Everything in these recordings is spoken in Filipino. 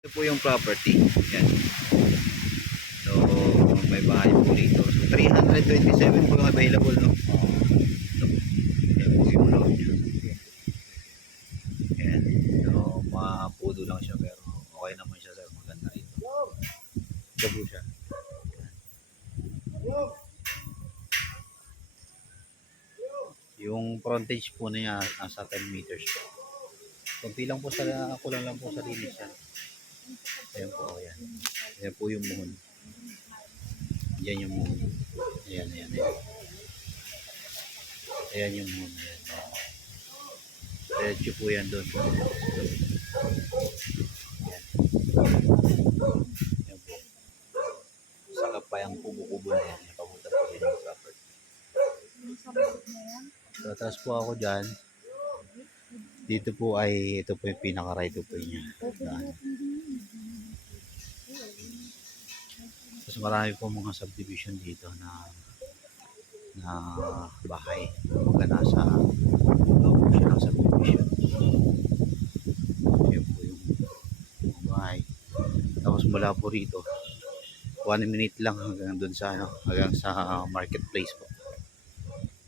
Ito po yung property. Yan. So, may bahay po dito. So, 327 po yung available, no? So, yan po yung loan nyo. Yan. So, mapudo lang siya pero okay naman siya, sir. Maganda rito. Ito po siya. Yung frontage po niya nasa 10 meters po. Kunti lang po sa kulang lang po sa linis yan. Ayan po, ayan. Ayan po yung muhon. Ayan yung muhon. Ayan, ayan, ayan. Ayan yung muhon. Ayan. Diretso po yan doon. Ayan. Ayan po. Saka pa yung kubo-kubo na yan. Papunta po yan yung property. So, taas po ako dyan. Dito po ay, ito po yung pinaka-right po niya. Daan. Tapos marami po mga subdivision dito na bahay. Kumbaga nasa loob po siya ng subdivision. Yan po yung bahay. Tapos mula po rito, 1 minute lang hanggang doon sa hanggang sa marketplace po.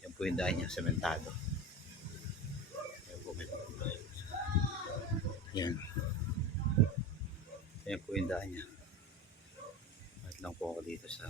Yan po yung daan niya, sementado. Yan po yan. Yan po yung daan niya. At lang po ako dito sa